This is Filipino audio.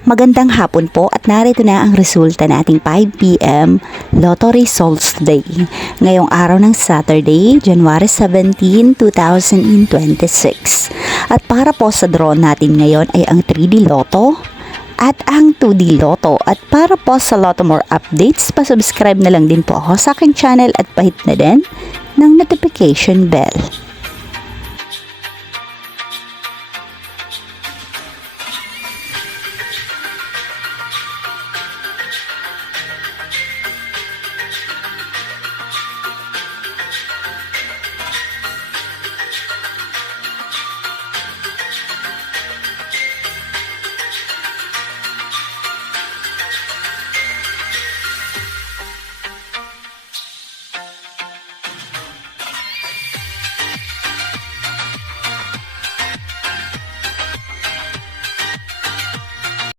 Magandang hapon po at narito na ang resulta nating 5 p.m. Lotto Results Day. Ngayong araw ng Saturday, January 17, 2026. At para po sa draw natin ngayon ay ang 3D Lotto at ang 2D Lotto. At para po sa Lotto More updates, pasubscribe na lang din po ako sa aking channel at pahit na din ng notification bell.